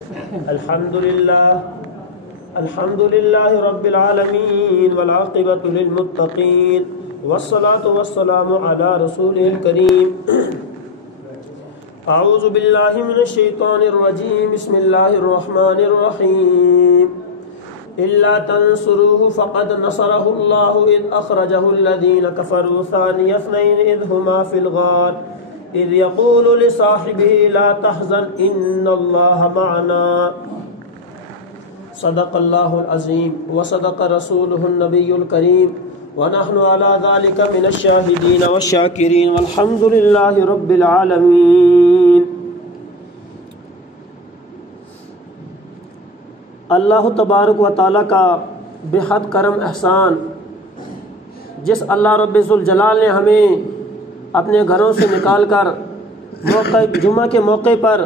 الحمد لله رب العالمين والعاقبة للمتقين والصلاة والسلام على رسوله الكريم. أعوذ بالله من الشيطان الرجيم. بسم الله الرحمن الرحيم. إلا تنصروه فقد نصره الله إذ أخرجه الذين كفروا ثاني اثنين إذ هما في الغار إذ يقول لصاحبه لا تحزن إن الله معنا. صدق الله العظيم وصدق رسوله النبي الكريم ونحن على ذلك من الشاهدين والشاكرين والحمد لله رب العالمين. اللہ تبارک و تعالیٰ کا بے حد کرم احسان، جس اللہ رب ذوالجلال نے ہمیں اپنے گھروں سے نکال کر موقع جمعہ کے موقع پر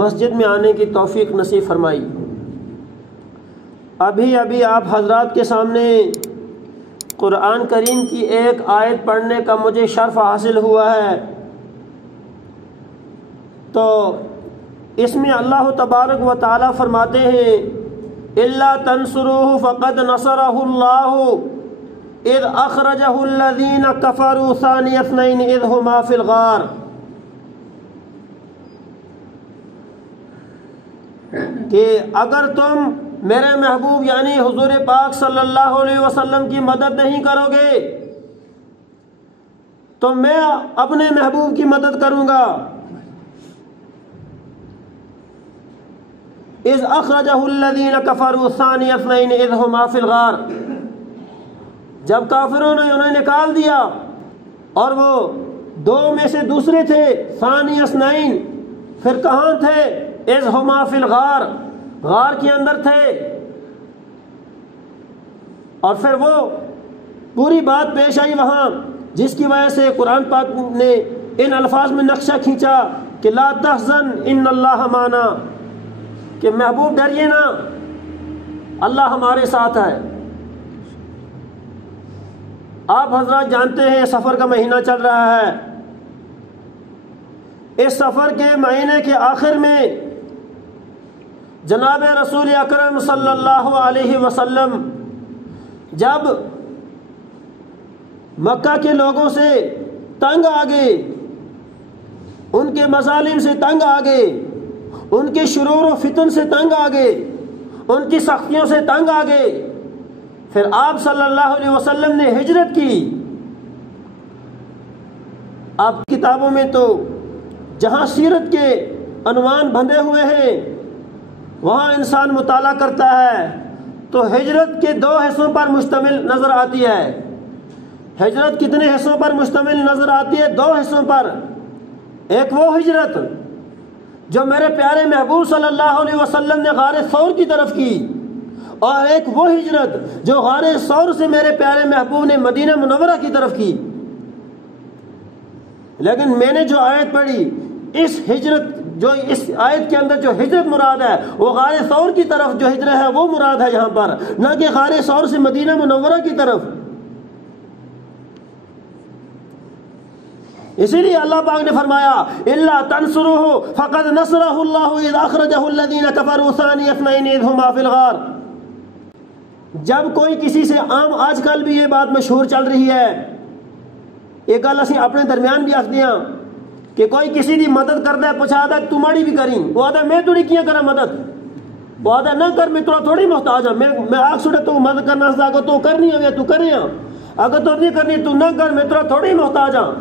مسجد میں آنے کی توفیق نصیب فرمائی. ابھی آپ حضرات کے سامنے قرآن کریم کی ایک آیت پڑھنے کا مجھے شرف حاصل ہوا ہے. تو اس میں اللہ تبارک و تعالیٰ فرماتے ہیں الا تنصروه فقد نصره الله اذ اخرجه الذين كفروا ثاني اثنين اذ هما في الغار. کہ اگر تم میرے محبوب یعنی حضور پاک صلی اللہ علیہ وسلم کی مدد نہیں کرو گے تو میں اپنے محبوب کی مدد کروں گا. اذ اخرجہ الذین کفروا ثانی اثنین اذ ہما فی الغار، جب کافروں نے انہیں نکال دیا اور وہ دو میں سے دوسرے تھے، ثانی اثنین، پھر کہاں تھے؟ اذ ہما فی الغار، غار کے اندر تھے. اور پھر وہ پوری بات پیش آئی وہاں، جس کی وجہ سے قرآن پاک نے ان الفاظ میں نقشہ کھینچا کہ لا تحزن ان اللہ معنا، کہ محبوب ڈریے نا، اللہ ہمارے ساتھ ہے. آپ حضرات جانتے ہیں سفر کا مہینہ چل رہا ہے. اس سفر کے مہینے کے آخر میں جناب رسول اکرم صلی اللہ علیہ وسلم جب مکہ کے لوگوں سے تنگ آ گئے، ان کے مظالم سے تنگ آ گئے، ان کے شرور و فتن سے تنگ آ گئے، ان کی سختیوں سے تنگ آ گئے، پھر آپ صلی اللہ علیہ وسلم نے ہجرت کی. آپ کتابوں میں تو جہاں سیرت کے عنوان بندھے ہوئے ہیں وہاں انسان مطالعہ کرتا ہے تو ہجرت کے دو حصوں پر مشتمل نظر آتی ہے. ہجرت کتنے حصوں پر مشتمل نظر آتی ہے؟ دو حصوں پر. ایک وہ ہجرت جو میرے پیارے محبوب صلی اللہ علیہ وسلم نے غار ثور کی طرف کی، اور ایک وہ ہجرت جو غار ثور سے میرے پیارے محبوب نے مدینہ منورہ کی طرف کی. لیکن میں نے جو آیت پڑھی، اس آیت کے اندر جو ہجرت مراد ہے وہ غار ثور کی طرف جو ہجرت ہے وہ مراد ہے یہاں پر، نہ کہ غار ثور سے مدینہ منورہ کی طرف. اسی لیے اللہ پاک نے فرمایا الا تنصروه فقد نصره الله اذ اخرجه الذين كفروا ثاني اثنين اذ هما في الغار. جب کوئی کسی سے آج کل بھی یہ بات مشہور چل رہی ہے، یہ گل اسی اپنے درمیان بھی آخدے ہاں کہ کوئی کسی دی مدد کرتا ہے، پوچھا آتا تو ماڑی بھی کریں، وہ آتا میں تھوڑی کیا کرا مدد، وہ آتا نہ کر، میں تھوڑی محتاج ہوں، میں آگ سوڑے تو مدد کرنا اگر تو کرنی ہے تو کریں، اگر تو نہیں کرنی تو نہ کر، میں تھوڑی محتاج ہوں.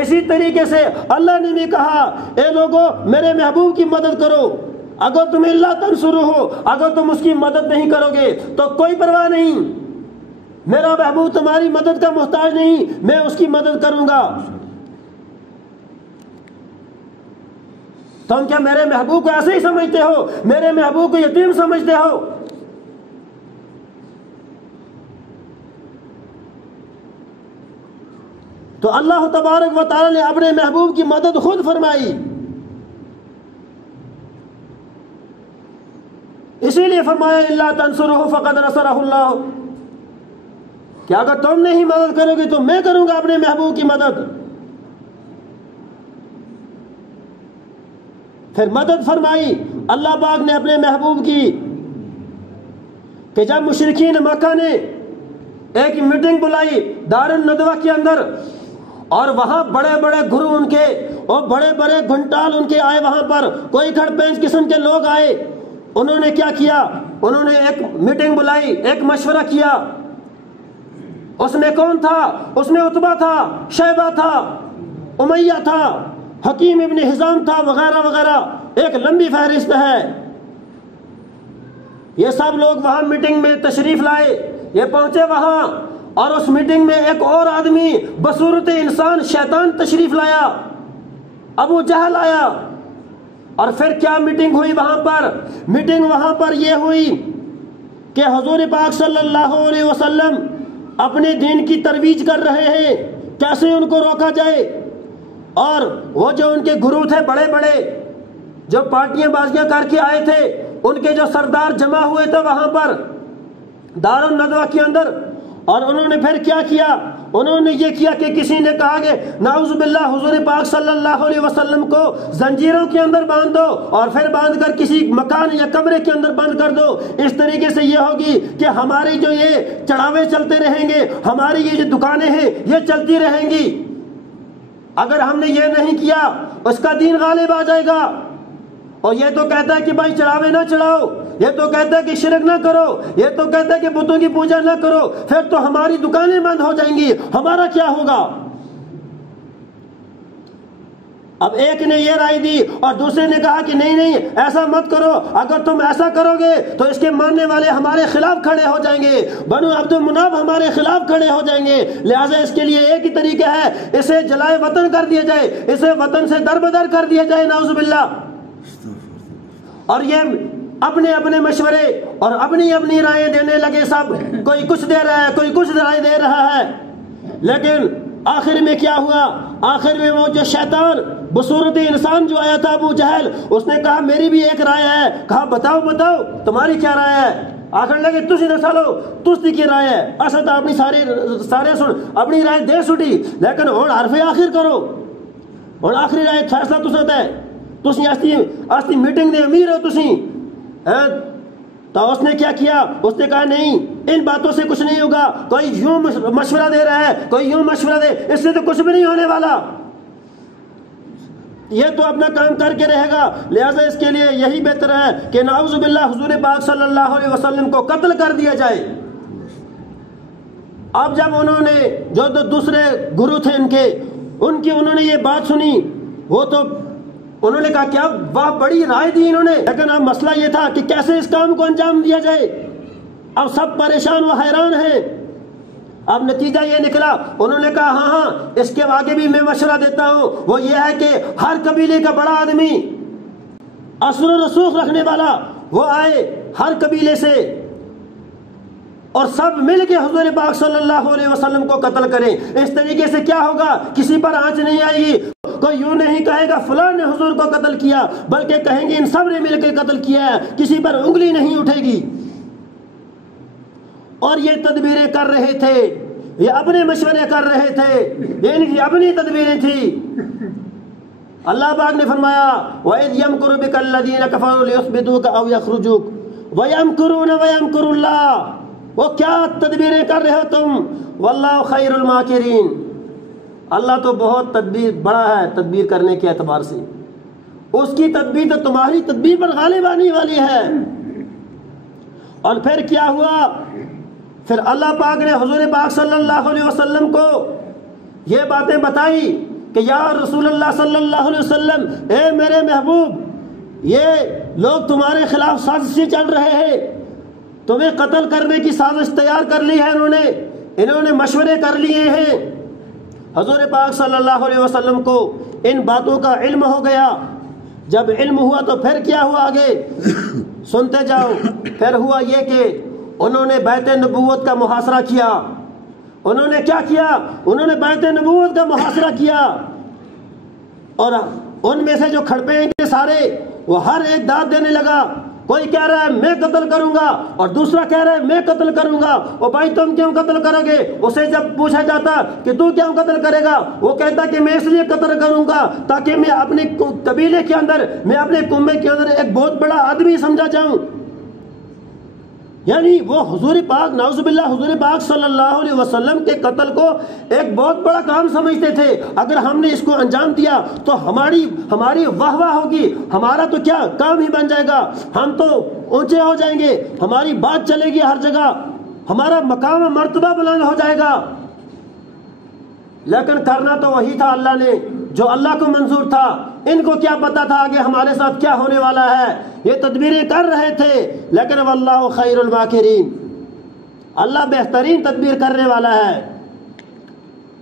اسی طریقے سے اللہ نے بھی کہا اے لوگو میرے محبوب کی مدد کرو. اگر تم اللہ تنصرو ہو، اگر تم اس کی مدد نہیں کرو گے تو کوئی پرواہ نہیں، میرا محبوب تمہاری مدد کا محتاج نہیں، میں اس کی مدد کروں گا. تم کیا میرے محبوب کو ایسے ہی سمجھتے ہو؟ میرے محبوب کو یتیم سمجھتے ہو؟ تو اللہ تبارک و تعالی نے اپنے محبوب کی مدد خود فرمائی. اسی لیے فرمایا الا تنصروه فقد نصره اللہ، کہ اگر تم نہیں مدد کرو گے تو میں کروں گا اپنے محبوب کی مدد. پھر مدد فرمائی اللہ پاک نے اپنے محبوب کی کہ جب مشرکین مکہ نے ایک میٹنگ بلائی دار الندوہ کے اندر، اور وہاں بڑے بڑے گرو ان کے اور بڑے بڑے گھنٹال ان کے آئے، وہاں پر کوئی کھڑ پینچ قسم کے لوگ آئے، انہوں نے کیا کیا؟ انہوں نے ایک میٹنگ بلائی، ایک مشورہ کیا۔ اس میں کون تھا؟ اس میں عتبہ تھا، شیبہ تھا، امیہ تھا، حکیم ابن حزام تھا، وغیرہ وغیرہ، ایک لمبی فہرست ہے۔ یہ سب لوگ وہاں میٹنگ میں تشریف لائے، یہ پہنچے وہاں، اور اس میٹنگ میں ایک اور آدمی بصورت انسان شیطان تشریف لایا، ابو جہل آیا۔ اور پھر کیا میٹنگ ہوئی وہاں پر؟ میٹنگ وہاں پر یہ ہوئی کہ حضور پاک صلی اللہ علیہ وسلم اپنے دین کی ترویج کر رہے ہیں، کیسے ان کو روکا جائے۔ اور وہ جو ان کے گرو تھے بڑے بڑے، جو پارٹیاں بازیاں کر کے آئے تھے، ان کے جو سردار جمع ہوئے تھے وہاں پر دار الندوہ کے اندر، اور انہوں نے پھر کیا کیا؟ انہوں نے یہ کیا کہ کسی نے کہا کہ نعوذ باللہ حضور پاک صلی اللہ علیہ وسلم کو زنجیروں کے اندر باندھ دو، اور پھر باندھ کر کسی مکان یا کمرے کے اندر بند کر دو۔ اس طریقے سے یہ ہوگی کہ ہماری جو یہ چڑھاوے چلتے رہیں گے، ہماری یہ جو دکانیں ہیں یہ چلتی رہیں گی۔ اگر ہم نے یہ نہیں کیا اس کا دین غالب آ جائے گا۔ اور یہ تو کہتا ہے کہ بھائی چڑھاوے نہ چڑھاؤ، یہ تو کہتا ہے کہ شرک نہ کرو، یہ تو کہتا ہے کہ بتوں کی پوجا نہ کرو، پھر تو ہماری دکانیں بند ہو جائیں گی، ہمارا کیا ہوگا؟ اب ایک نے یہ رائے دی اور دوسرے نے کہا کہ نہیں نہیں ایسا مت کرو، اگر تم ایسا کرو گے تو اس کے ماننے والے ہمارے خلاف کھڑے ہو جائیں گے، بنو عبد المناف ہمارے خلاف کھڑے ہو جائیں گے، لہٰذا اس کے لیے ایک ہی طریقہ ہے، اسے جلائے وطن کر دیا جائے، اسے وطن سے دربدر کر دیا جائے، نعوذ باللہ۔ اور یہ اپنے اپنے مشورے اور اپنی اپنی رائے دینے لگے، سب کوئی کچھ دے رہا ہے، کوئی کچھ رائے دے رہا ہے۔ لیکن آخر میں کیا ہوا؟ آخر میں وہ جو شیطان بصورت انسان جو آیا تھا ابو جہل، اس نے کہا میری بھی ایک رائے ہے۔ کہا بتاؤ بتاؤ تمہاری کیا رائے ہے؟ آخر لگے تسی نہ سالو تسی کی رائے ہے، اصل تو اپنی سارے سن اپنی رائے دے سٹی، لیکن ہن حرف آخر کرو، ہن آخری رائے فیصلہ تساں تے، تسی آستی میٹنگ دے امیر ہو تسی۔ تو اس نے کیا کیا؟ اس نے کہا نہیں ان باتوں سے کچھ نہیں ہوگا، کوئی یوں مشورہ دے رہا ہے، کوئی یوں مشورہ دے، اس سے تو کچھ بھی نہیں ہونے والا، یہ تو اپنا کام کر کے رہے گا، لہٰذا اس کے لیے یہی بہتر ہے کہ نعوذ باللہ حضور پاک صلی اللہ علیہ وسلم کو قتل کر دیا جائے۔ اب جب انہوں نے جو دوسرے گرو تھے ان کی انہوں نے یہ بات سنی، وہ تو انہوں نے کہا کیا واہ بڑی رائے دی انہوں نے، لیکن اب مسئلہ یہ تھا کہ کیسے اس کام کو انجام دیا جائے۔ اب سب پریشان و حیران ہیں۔ اب نتیجہ یہ نکلا، انہوں نے کہا ہاں ہاں اس کے آگے بھی میں مشورہ دیتا ہوں، وہ یہ ہے کہ ہر قبیلے کا بڑا آدمی اثر و رسوخ رکھنے والا وہ آئے ہر قبیلے سے، اور سب مل کے حضور پاک صلی اللہ علیہ وسلم کو قتل کریں۔ اس طریقے سے کیا ہوگا؟ کسی پر آنچ نہیں آئے گی، کوئی یوں نہیں کہے گا فلاں نے حضور کو قتل کیا، بلکہ کہیں گے ان سب نے مل کے قتل کیا ہے، کسی پر انگلی نہیں اٹھے گی۔ اور یہ تدبیریں کر رہے تھے، یہ اپنے مشورے کر رہے تھے، یہ ان کی اپنی تدبیریں تھیں۔ اللہ پاک نے فرمایا وَإِذْ يَمْكُرُ بِكَ الَّذِينَ كَفَرُوا لِيُثْبِتُوكَ أَوْ يَخْرُجُوكَ وَيَمْكُرُونَ وَيَمْكُرُ اللَّهُ، وہ کیا تدبیریں کر رہے ہو تم، وَاللَّهُ خَيْرُ الْمَاكِرِينَ، اللہ تو بہت تدبیر بڑا ہے تدبیر کرنے کے اعتبار سے، اس کی تدبیر تو تمہاری تدبیر پر غالب آنے والی ہے۔ اور پھر کیا ہوا؟ پھر اللہ پاک نے حضور پاک صلی اللہ علیہ وسلم کو یہ باتیں بتائی کہ یا رسول اللہ صلی اللہ علیہ وسلم، اے میرے محبوب، یہ لوگ تمہارے خلاف سازشیں چل رہے ہیں، تمہیں قتل کرنے کی سازش تیار کر لی ہے، انہوں نے مشورے کر لیے ہیں۔ حضور پاک صلی اللہ علیہ وسلم کو ان باتوں کا علم ہو گیا۔ جب علم ہوا تو پھر کیا ہوا آگے سنتے جاؤ۔ پھر ہوا یہ کہ انہوں نے بیعت نبوت کا محاصرہ کیا۔ انہوں نے کیا کیا؟ انہوں نے بیعت نبوت کا محاصرہ کیا، اور ان میں سے جو کھڑپے ہیں سارے وہ ہر ایک داد دینے لگا کوئی کہہ رہا ہے میں قتل کروں گا اور دوسرا کہہ رہا ہے میں قتل کروں گا. او بھائی تم کیوں قتل کرو گے؟ اسے جب پوچھا جاتا کہ تو کیوں قتل کرے گا، وہ کہتا کہ میں اس لیے قتل کروں گا تاکہ میں اپنے قبیلے کے اندر، میں اپنے کنبے کے اندر ایک بہت بڑا آدمی سمجھا جاؤں. یعنی وہ حضور پاک، نعوذ باللہ، حضور پاک صلی اللہ علیہ وسلم کے قتل کو ایک بہت بڑا کام سمجھتے تھے. اگر ہم نے اس کو انجام دیا تو ہماری واہ واہ ہوگی، ہمارا تو کیا کام ہی بن جائے گا، ہم تو اونچے ہو جائیں گے، ہماری بات چلے گی ہر جگہ، ہمارا مقام و مرتبہ بلند ہو جائے گا. لیکن کرنا تو وہی تھا اللہ نے جو اللہ کو منظور تھا. ان کو کیا پتا تھا آگے ہمارے ساتھ کیا ہونے والا ہے؟ یہ تدبیریں کر رہے تھے، لیکن واللہ خیر الماکرین، اللہ بہترین تدبیر کرنے والا ہے.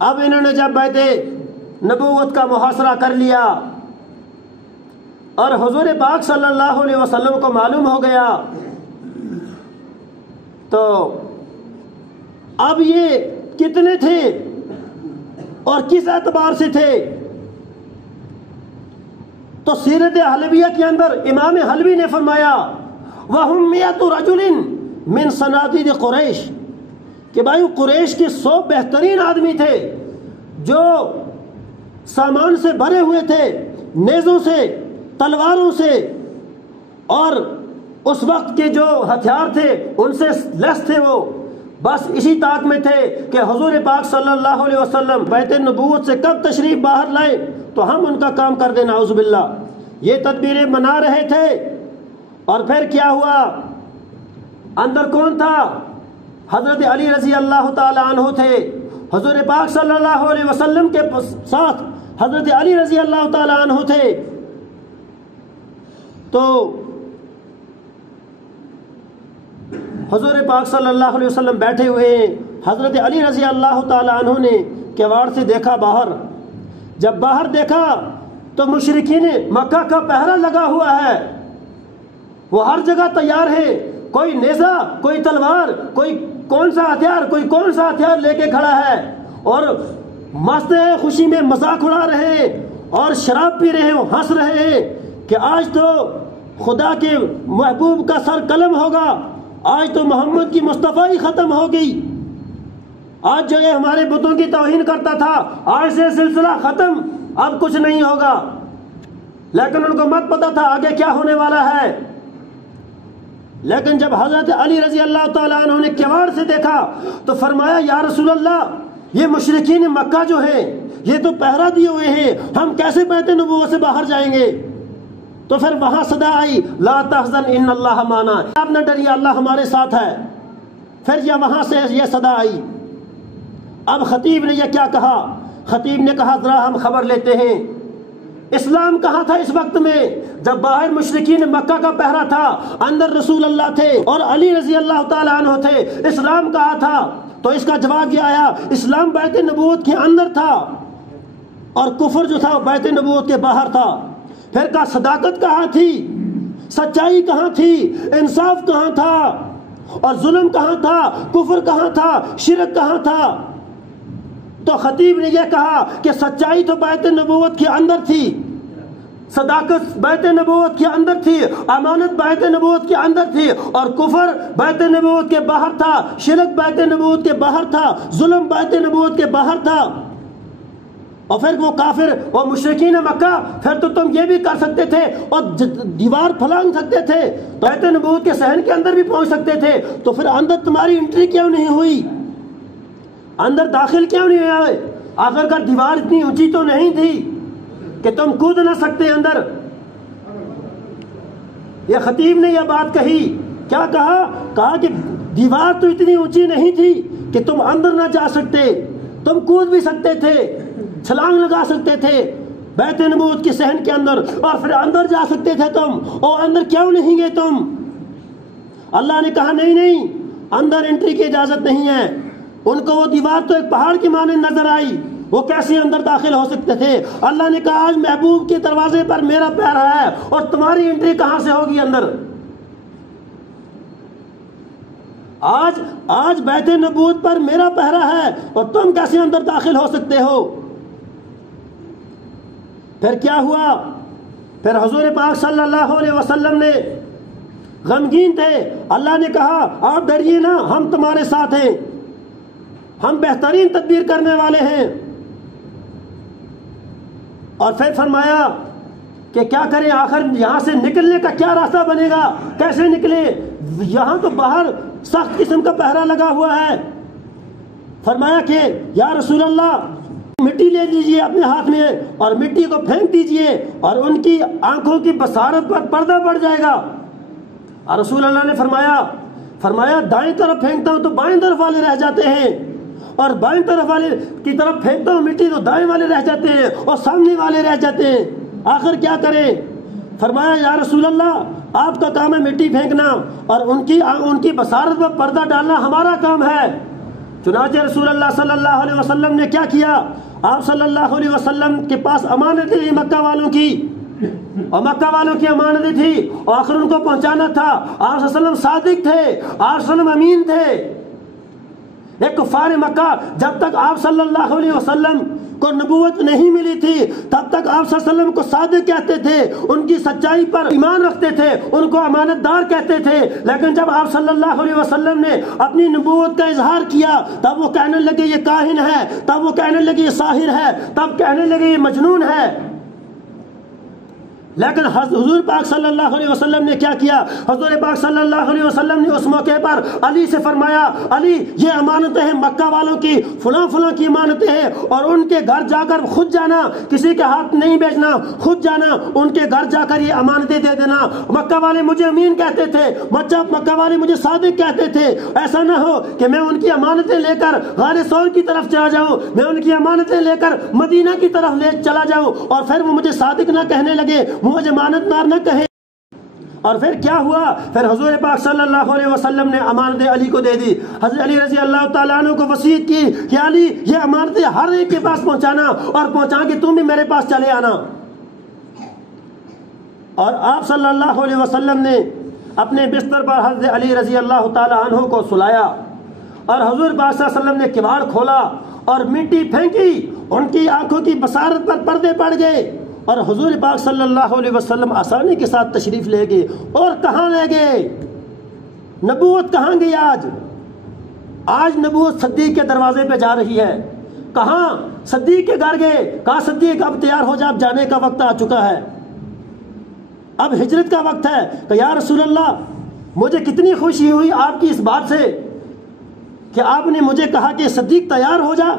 اب انہوں نے جب بیعت نبوت کا محاصرہ کر لیا اور حضور پاک صلی اللہ علیہ وسلم کو معلوم ہو گیا، تو اب یہ کتنے تھے اور کس اعتبار سے تھے؟ تو سیرت حلبیہ کے اندر امام حلبی نے فرمایا وَهُمْ مِئَةُ رَجُلٍ مِّن صَنَادِيدِ قُرَيْش، کہ بھائی قریش کے 100 بہترین آدمی تھے جو سامان سے بھرے ہوئے تھے، نیزوں سے، تلواروں سے، اور اس وقت کے جو ہتھیار تھے ان سے لیس تھے. وہ بس اسی طاق میں تھے کہ حضور پاک صلی اللہ علیہ وسلم بیت نبوت سے کب تشریف باہر لائے تو ہم ان کا کام کر دیں، نعوذ باللہ. یہ تدبیریں بنا رہے تھے. اور پھر کیا ہوا؟ اندر کون تھا؟ حضرت علی رضی اللہ تعالی عنہ تھے. حضور پاک صلی اللہ علیہ وسلم کے ساتھ حضرت علی رضی اللہ تعالی عنہ تھے. تو حضور پاک صلی اللہ علیہ وسلم بیٹھے ہوئے ہیں، حضرت علی رضی اللہ تعالی عنہ نے کیواڑ سے دیکھا باہر. جب باہر دیکھا تو مشرکین مکہ کا پہرا لگا ہوا ہے، وہ ہر جگہ تیار ہے، کوئی نیزہ، کوئی تلوار، کوئی کون سا ہتھیار، کوئی کون سا ہتھیار لے کے کھڑا ہے، اور مست ہے، خوشی میں مذاق اڑا رہے ہیں اور شراب پی رہے ہیں، ہنس رہے ہیں کہ آج تو خدا کے محبوب کا سر قلم ہوگا، آج تو محمد کی مصطفی ختم ہو گئی، آج جو یہ ہمارے بتوں کی توہین کرتا تھا آج سے سلسلہ ختم، اب کچھ نہیں ہوگا. لیکن ان کو مت پتا تھا آگے کیا ہونے والا ہے. لیکن جب حضرت علی رضی اللہ تعالیٰ عنہ نے کیواڑ سے دیکھا تو فرمایا یا رسول اللہ، یہ مشرکین مکہ جو ہیں یہ تو پہرا دیے ہوئے ہیں، ہم کیسے بیعت نبوت سے باہر جائیں گے؟ تو پھر وہاں صدا آئی لا تحزن ان اللہ معنا، آپ نہ ڈریے اللہ ہمارے ساتھ ہے. پھر یہ وہاں سے یہ صدا آئی. اب خطیب نے یہ کیا کہا؟ خطیب نے کہا ذرا ہم خبر لیتے ہیں اسلام کہاں تھا اس وقت میں جب باہر مشرکین مکہ کا پہرا تھا، اندر رسول اللہ تھے اور علی رضی اللہ تعالیٰ عنہ تھے. اسلام کہاں تھا؟ تو اس کا جواب یہ آیا اسلام بیعت نبوت کے اندر تھا اور کفر جو تھا بیعت نبوت کے باہر تھا. پھر کا صداقت کہاں تھی؟ سچائی کہاں تھی؟ انصاف کہاں تھا؟ اور ظلم کہاں تھا؟ کفر کہاں تھا؟ شرک کہاں تھا؟ تو خطیب نے یہ کہا کہ سچائی تو بیعت نبوت کے اندر تھی، صداقت بیعت نبوت کے اندر تھی، امانت بیعت نبوت کے اندر تھی، اور کفر بیعت نبوت کے باہر تھا، شرک بیعت نبوت کے باہر تھا، ظلم بیعت نبوت کے باہر تھا. اور پھر وہ کافر اور مشرکین مکہ، پھر تو تم یہ بھی کر سکتے تھے اور دیوار پھلانگ سکتے تھے، بیعت نبوت کے صحن کے اندر بھی پہنچ سکتے تھے. تو پھر اندر تمہاری انٹری کیوں نہیں ہوئی؟ اندر داخل کیوں نہیں آئے؟ آخر دیوار اتنی اونچی تو نہیں تھی کہ تم کود نہ سکتے اندر. یہ خطیب نے یہ بات کہی. کیا کہا؟ کہا کہ دیوار تو اتنی اونچی نہیں تھی کہ تم اندر نہ جا سکتے، تم کود بھی سکتے تھے، چھلانگ لگا سکتے تھے بیعت نبوت کے صحن کے اندر، اور پھر اندر جا سکتے تھے تم، اور اندر کیوں نہیں گئے تم؟ اللہ نے کہا نہیں، اندر انٹری کی اجازت نہیں ہے. ان کو وہ دیوار تو ایک پہاڑ کی مانند نظر آئی، وہ کیسے اندر داخل ہو سکتے تھے؟ اللہ نے کہا آج محبوب کے دروازے پر میرا پیارا ہے اور تمہاری انٹری کہاں سے ہوگی اندر؟ آج بیعت نبوت پر میرا پہرا ہے اور تم کیسے اندر داخل ہو سکتے ہو؟ پھر کیا ہوا؟ پھر حضور پاک صلی اللہ علیہ وسلم نے غمگین تھے۔ اللہ نے کہا آپ ڈریے نہ، ہم تمہارے ساتھ ہیں، ہم بہترین تدبیر کرنے والے ہیں۔ اور پھر فرمایا کہ کیا کریں، آخر یہاں سے نکلنے کا کیا راستہ بنے گا، کیسے نکلے، یہاں تو باہر سخت قسم کا پہرا لگا ہوا ہے۔ فرمایا کہ یا رسول اللہ مٹی لے لیجئے اپنے ہاتھ میں اور مٹی کو پھینک دیجئے اور ان کی آنکھوں کی بصارت پر پردہ پڑ جائے گا۔ اور رسول اللہ نے فرمایا دائیں طرف پھینکتا ہوں تو بائیں طرف والے رہ جاتے ہیں، اور بائیں طرف والے کی طرف پھینکتا ہوں مٹی تو دائیں والے رہ جاتے ہیں اور سامنے والے رہ جاتے ہیں، آخر کیا کریں؟ فرمایا یا رسول اللہ آپ کا کام ہے مٹی پھینکنا اور ان کی بصارت پر پردہ ڈالنا ہمارا کام ہے۔ چنانچہ رسول اللہ صلی اللہ علیہ وسلم نے کیا کیا، آپ صلی اللہ علیہ وسلم کے پاس امانتیں تھیں مکہ والوں کی، اور مکہ والوں کی امانتیں تھی اور آخر ان کو پہنچانا تھا۔ آپ صلی اللہ علیہ وسلم صادق تھے، آپ صلی اللہ علیہ وسلم امین تھے۔ ایک کفار مکہ جب تک آپ صلی اللہ علیہ وسلم کو نبوت نہیں ملی تھی تب تک آپ صلی اللہ علیہ وسلم کو صادق کہتے تھے، ان کی سچائی پر ایمان رکھتے تھے، ان کو امانت دار کہتے تھے، لیکن جب آپ صلی اللہ علیہ وسلم نے اپنی نبوت کا اظہار کیا تب وہ کہنے لگے یہ کاہن ہے، تب وہ کہنے لگے یہ ساحر ہے، تب کہنے لگے یہ مجنون ہے۔ لیکن حضور پاک صلی اللہ علیہ وسلم نے کیا کیا، حضور پاک صلی اللہ علیہ وسلم نے اس موقع پر علی سے فرمایا علی یہ امانتیں ہیں مکہ والوں کی، فلاں فلاں کی امانتیں ہیں، اور ان کے گھر جا کر خود جانا، کسی کے ہاتھ نہیں بیچنا، خود جانا ان کے گھر جا کر یہ امانتیں دے دینا۔ مکہ والے مجھے امین کہتے تھے، مکہ والے مجھے صادق کہتے تھے، ایسا نہ ہو کہ میں ان کی امانتیں لے کر غار ثور کی طرف چلا جاؤں، میں ان کی امانتیں لے کر مدینہ کی طرف لے چلا جاؤں اور پھر وہ مجھے صادق نہ کہنے لگے، مجھے امانت دار نہ کہے۔ اور پھر کیا ہوا، پھر حضور پاک صلی اللہ علیہ وسلم نے امانتیں علی کو دے دی۔ حضرت علی رضی اللہ تعالیٰ عنہ کو وصیت کی کہ علی یہ امانتیں ہر ایک کے پاس پہنچانا اور پہنچا کے تم بھی میرے پاس چلے آنا۔ اور آپ صلی اللہ علیہ وسلم نے اپنے بستر پر حضرت علی رضی اللہ تعالیٰ عنہ کو سلایا اور حضور پاک صلی اللہ علیہ وسلم نے کباڑ کھولا اور مٹی پھینکی، ان کی آنکھوں کی بصارت پر پردے پڑ گئے اور حضور پاک صلی اللہ علیہ وسلم آسانی کے ساتھ تشریف لے گئے۔ اور کہاں لے گئے؟ نبوت کہاں گئی؟ آج نبوت صدیق کے دروازے پہ جا رہی ہے۔ کہاں؟ صدیق کے گھر گئے، کہا صدیق اب تیار ہو جا، اب جانے کا وقت آ چکا ہے، اب ہجرت کا وقت ہے۔ کہ یا رسول اللہ مجھے کتنی خوشی ہوئی آپ کی اس بات سے کہ آپ نے مجھے کہا کہ صدیق تیار ہو جا۔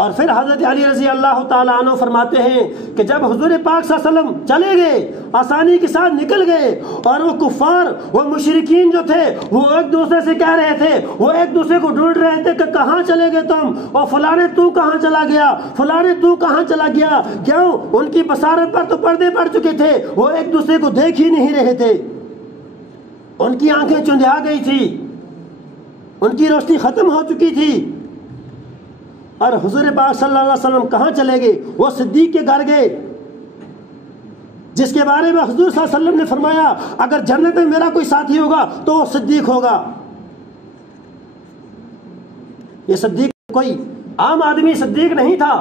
اور پھر حضرت علی رضی اللہ تعالیٰ عنہ فرماتے ہیں کہ جب حضور پاک صلی اللہ علیہ وسلم چلے گئے، آسانی کے ساتھ نکل گئے، اور وہ کفار، وہ مشرکین جو تھے وہ ایک دوسرے سے کہہ رہے تھے، وہ ایک دوسرے کو ڈھونڈ رہے تھے کہ کہاں چلے گئے تم، اور فلانے تو کہاں چلا گیا، فلانے تو کہاں چلا گیا۔ کیوں؟ ان کی بصارت پر تو پردے پڑ چکے تھے، وہ ایک دوسرے کو دیکھ ہی نہیں رہے تھے، ان کی آنکھیں چندھیا گئی تھی، ان کی روشنی ختم ہو چکی تھی۔ اور حضور پاک صلی اللہ علیہ وسلم کہاں چلے گئے؟ وہ صدیق کے گھر گئے، جس کے بارے میں حضور صلی اللہ علیہ وسلم نے فرمایا اگر جنت میں میرا کوئی ساتھی ہوگا تو وہ صدیق ہوگا۔ یہ صدیق کوئی عام آدمی صدیق نہیں تھا،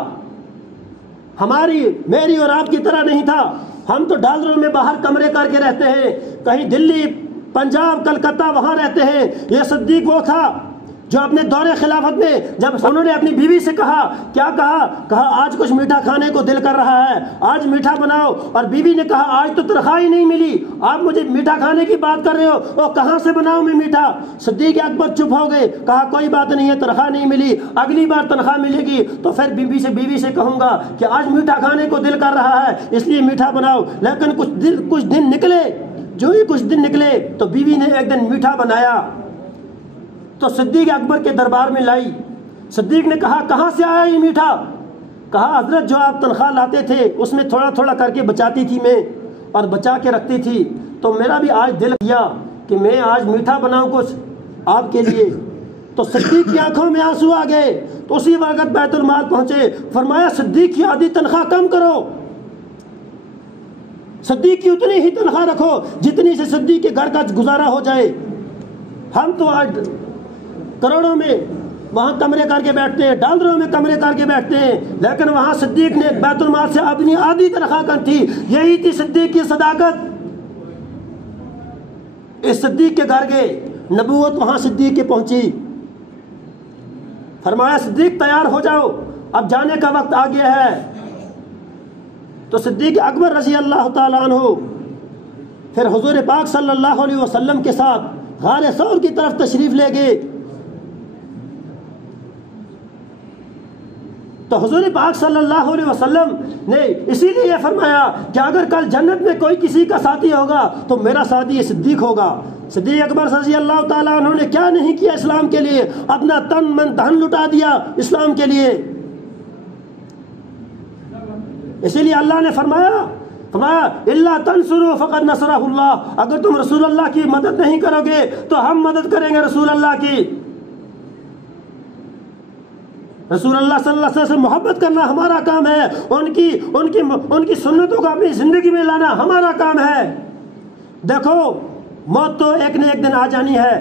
میری اور آپ کی طرح نہیں تھا۔ ہم تو ڈالروں میں باہر کمرے کر کے رہتے ہیں، کہیں دلی، پنجاب، کلکتہ وہاں رہتے ہیں۔ یہ صدیق وہ تھا جو اپنے دور خلافت میں جب انہوں نے اپنی بیوی سے کہا، کیا کہا آج کچھ میٹھا کھانے کو دل کر رہا ہے، آج میٹھا بناؤ، اور بیوی نے کہا آج تو تنخواہ ہی نہیں ملی، آپ مجھے میٹھا کھانے کی بات کر رہے ہو، اور کہاں سے بناؤں میں میٹھا؟ صدیق اکبر چپ ہو گئے، کہا کوئی بات نہیں ہے، تنخواہ نہیں ملی، اگلی بار تنخواہ ملے گی تو پھر بیوی سے کہوں گا کہ آج میٹھا کھانے کو دل کر رہا ہے اس لیے میٹھا بناؤ۔ لیکن کچھ دن نکلے، جو ہی کچھ دن نکلے تو بیوی نے ایک دن میٹھا بنایا تو صدیق اکبر کے دربار میں لائی۔ صدیق نے کہا کہاں سے آیا یہ میٹھا؟ کہا حضرت جو آپ تنخواہ لاتے تھے اس میں تھوڑا تھوڑا کر کے بچاتی تھی میں، اور بچا کے رکھتی تھی، تو میرا بھی آج دل کیا کہ میں آج میٹھا بناؤں کچھ آپ کے لیے۔ تو صدیق کی آنکھوں میں آنسو آ گئے، تو اسی وقت بیت المال پہنچے، فرمایا صدیق کی آدھی تنخواہ کم کرو، صدیق کی اتنی ہی تنخواہ رکھو جتنی سے صدیق کے گھر کا گزارا ہو جائے۔ ہم تو آج کروڑوں میں وہاں کمرے کر کے بیٹھتے ہیں، ڈالروں میں کمرے کر کے بیٹھتے ہیں، لیکن وہاں صدیق نے بیت المال سے اپنی آدھی تنخواہ کم تھی۔ یہی تھی صدیق کی صداقت، اس صدیق کے گھر گئے، نبوت وہاں صدیق کے پہنچی، فرمایا صدیق تیار ہو جاؤ، اب جانے کا وقت آ گیا ہے۔ تو صدیق اکبر رضی اللہ تعالیٰ عنہ پھر حضور پاک صلی اللہ علیہ وسلم کے ساتھ غار ثور کی طرف تشریف لے گئے۔ تو حضور پاک صلی اللہ علیہ وسلم نے اسی لیے یہ فرمایا کہ اگر کل جنت میں کوئی کسی کا ساتھی ہوگا تو میرا ساتھی صدیق ہوگا۔ صدیق اکبر رضی اللہ تعالیٰ عنہ نے کیا نہیں کیا اسلام کے لیے، اپنا تن من دھن لٹا دیا اسلام کے لیے۔ اسی لیے اللہ نے فرمایا الا تنصروا فقد نصرہ اللہ، اگر تم رسول اللہ کی مدد نہیں کرو گے تو ہم مدد کریں گے رسول اللہ کی۔ رسول اللہ صلی اللہ علیہ وسلم سے محبت کرنا ہمارا کام ہے، ان کی سنتوں کو اپنی زندگی میں لانا ہمارا کام ہے۔ دیکھو موت تو ایک نہ ایک دن آ جانی ہے،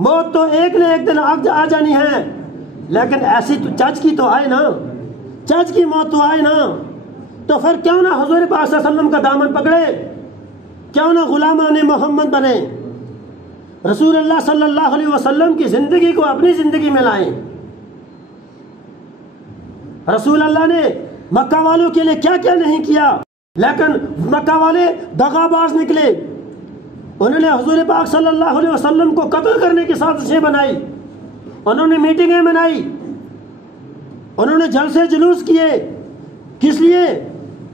موت تو ایک نہ ایک دن آ جانی ہے، لیکن ایسی تو چچ کی تو آئے نا، چچ کی موت تو آئے نا، تو پھر کیوں نہ حضور پاک صلی اللہ علیہ وسلم کا دامن پکڑے، کیوں نہ غلامان محمد بنے، رسول اللہ صلی اللہ علیہ وسلم کی زندگی کو اپنی زندگی میں لائیں۔ رسول اللہ نے مکہ والوں کے لیے کیا کیا نہیں کیا، لیکن مکہ والے دغا باز نکلے، انہوں نے حضور پاک صلی اللہ علیہ وسلم کو قتل کرنے کی سازشیں بنائی، انہوں نے میٹنگیں بنائی، انہوں نے جلسے جلوس کیے، کس لیے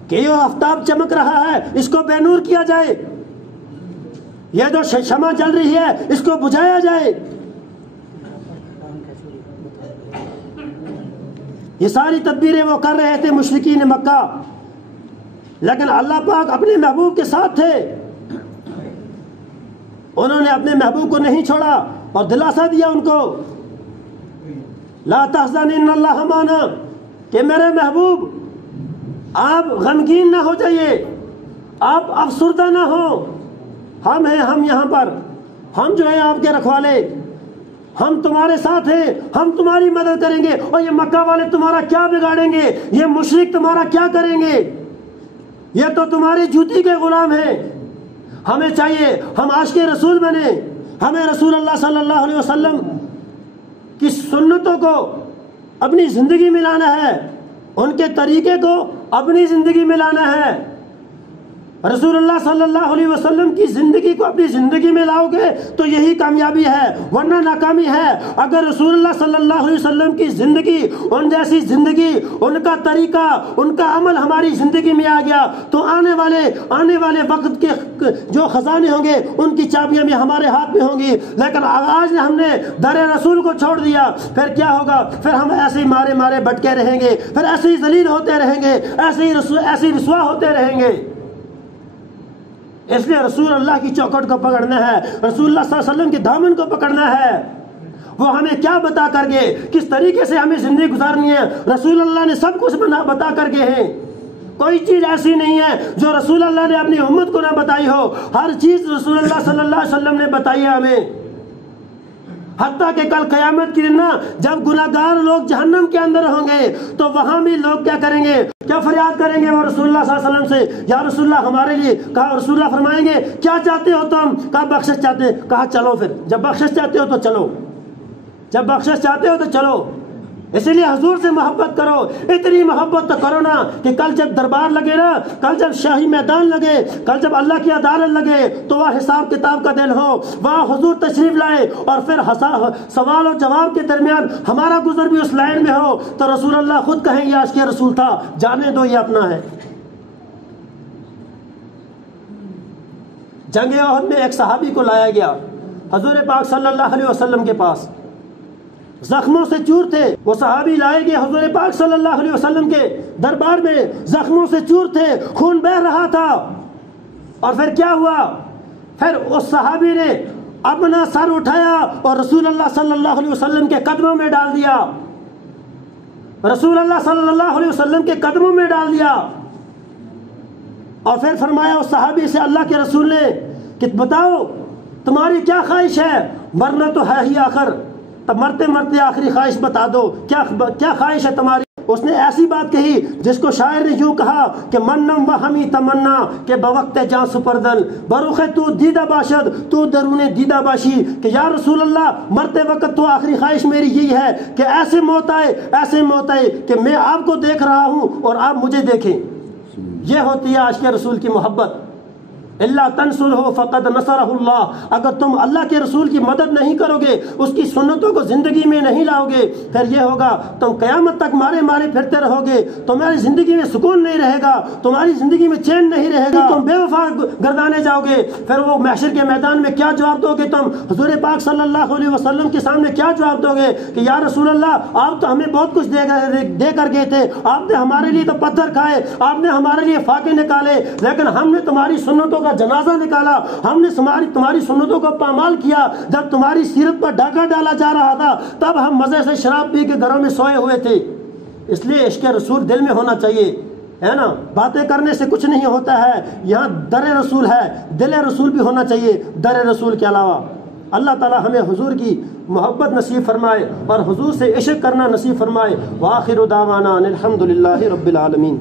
کہ یہ آفتاب چمک رہا ہے اس کو بے نور کیا جائے، یہ جو شمع جل رہی ہے اس کو بجھایا جائے۔ یہ ساری تدبیریں وہ کر رہے تھے مشرکین مکہ، لیکن اللہ پاک اپنے محبوب کے ساتھ تھے، انہوں نے اپنے محبوب کو نہیں چھوڑا اور دلاسا دیا ان کو، لا تحزن ان اللہ معنا، کہ میرے محبوب آپ غمگین نہ ہو جائیے، آپ افسردہ نہ ہو، ہم ہیں، ہم یہاں پر، ہم جو ہیں آپ کے رکھوالے، ہم تمہارے ساتھ ہیں، ہم تمہاری مدد کریں گے، اور یہ مکہ والے تمہارا کیا بگاڑیں گے، یہ مشرک تمہارا کیا کریں گے، یہ تو تمہاری جوتی کے غلام ہیں۔ ہمیں چاہیے ہم عاشق رسول بنے، ہمیں رسول اللہ صلی اللہ علیہ وسلم کی سنتوں کو اپنی زندگی میں لانا ہے، ان کے طریقے کو اپنی زندگی میں لانا ہے۔ رسول اللہ صلی اللہ علیہ وسلم کی زندگی کو اپنی زندگی میں لاؤ گے تو یہی کامیابی ہے، ورنہ ناکامی ہے۔ اگر رسول اللہ صلی اللہ علیہ وسلم کی زندگی، ان جیسی زندگی، ان کا طریقہ، ان کا عمل ہماری زندگی میں آ گیا تو آنے والے وقت کے جو خزانے ہوں گے ان کی چابیاں بھی ہمارے ہاتھ میں ہوں گی۔ لیکن آج ہم نے در رسول کو چھوڑ دیا، پھر کیا ہوگا؟ پھر ہم ایسے ہی مارے بٹکے رہیں گے، پھر ایسے ہی ذلیل ہوتے رہیں گے، ایسے ہی رسوا ہوتے رہیں گے۔ اس لیے رسول اللہ کی چوکھٹ کو پکڑنا ہے، رسول اللہ صلی اللہ علیہ وسلم کے دامن کو پکڑنا ہے۔ وہ ہمیں کیا بتا کر گئے، کس طریقے سے ہمیں زندگی گزارنی ہے، رسول اللہ نے سب کچھ بتا کر گئے ہیں۔ کوئی چیز ایسی نہیں ہے جو رسول اللہ نے اپنی امت کو نہ بتائی ہو، ہر چیز رسول اللہ صلی اللہ علیہ وسلم نے بتائی ہے ہمیں۔ حتیٰ کہ کل قیامت کے دن جب گناہگار لوگ جہنم کے اندر ہوں گے تو وہاں بھی لوگ کیا کریں گے، کیا فریاد کریں گے وہ رسول اللہ صلی اللہ علیہ وسلم سے، یا رسول اللہ ہمارے لیے، کہا رسول اللہ فرمائیں گے کیا چاہتے ہو تم؟ کہا بخشش چاہتے ہیں، کہا چلو پھر، جب بخشش چاہتے ہو تو چلو، جب بخشش چاہتے ہو تو چلو۔ اسی لیے حضور سے محبت کرو، اتنی محبت تو کرو نا کہ کل جب دربار لگے نا، کل جب شاہی میدان لگے، کل جب اللہ کی عدالت لگے تو وہ حساب کتاب کا دن ہو، وہاں حضور تشریف لائے اور پھر سوال و جواب کے درمیان ہمارا گزر بھی اس لائن میں ہو تو رسول اللہ خود کہیں یہ عاشق رسول تھا، جانے دو یہ اپنا ہے۔ جنگ احد میں ایک صحابی کو لایا گیا حضور پاک صلی اللہ علیہ وسلم کے پاس، زخموں سے چور تھے، وہ صحابی لائے گئے حضور پاک صلی اللہ علیہ وسلم کے دربار میں، زخموں سے چور تھے، خون بہ رہا تھا، اور پھر کیا ہوا؟ پھر اس صحابی نے اپنا سر اٹھایا اور رسول اللہ صلی اللہ علیہ وسلم کے قدموں میں ڈال دیا، رسول اللہ صلی اللہ علیہ وسلم کے قدموں میں ڈال دیا، اور پھر فرمایا اس صحابی سے اللہ کے رسول نے کہ بتاؤ تمہاری کیا خواہش ہے، مرنا تو ہے ہی آخر، تب مرتے مرتے آخری خواہش بتا دو، کیا خواہش ہے تمہاری؟ اس نے ایسی بات کہی جس کو شاعر نے یوں کہا کہ منم و ہمی تمنا کہ بوقت جاں سپردن بروخ تو دیدہ باشد تو درون دیدہ باشی، کہ یا رسول اللہ مرتے وقت تو آخری خواہش میری یہی ہے کہ ایسے موت آئے کہ میں آپ کو دیکھ رہا ہوں اور آپ مجھے دیکھیں۔ یہ ہوتی ہے عاشق رسول کی محبت۔ اللہ تنصرہ فقد نصرہ اللہ، اگر تم اللہ کے رسول کی مدد نہیں کرو گے، اس کی سنتوں کو زندگی میں نہیں لاؤ گے، پھر یہ ہوگا تم قیامت تک مارے پھرتے رہو گے، تمہاری زندگی میں سکون نہیں رہے گا، تمہاری زندگی میں چین نہیں رہے گا، تم بے وفا گردانے جاؤ گے۔ پھر وہ محشر کے میدان میں کیا جواب دو گے؟ تم حضور پاک صلی اللہ علیہ وسلم کے سامنے کیا جواب دو گے کہ یا رسول اللہ آپ تو ہمیں بہت کچھ دے کر گئے تھے، آپ نے ہمارے لیے تو پتھر کھائے، آپ نے ہمارے لیے فاقے نکالے، لیکن ہم نے تمہاری سنتوں کا جنازہ نکالا، ہم نے تمہاری سنتوں کو پامال کیا، جب تمہاری سیرت پر ڈاکہ ڈالا جا رہا تھا تب ہم مزے سے شراب پی کے گھروں میں سوئے ہوئے تھے۔ اس لیے عشق رسول دل میں ہونا چاہیے، ہے نا؟ باتیں کرنے سے کچھ نہیں ہوتا ہے، یہاں در رسول ہے، دل رسول بھی ہونا چاہیے در رسول کے علاوہ۔ اللہ تعالی ہمیں حضور کی محبت نصیب فرمائے اور حضور سے عشق کرنا نصیب فرمائے۔ وآخر دعوانا ان الحمد للہ رب العالمین۔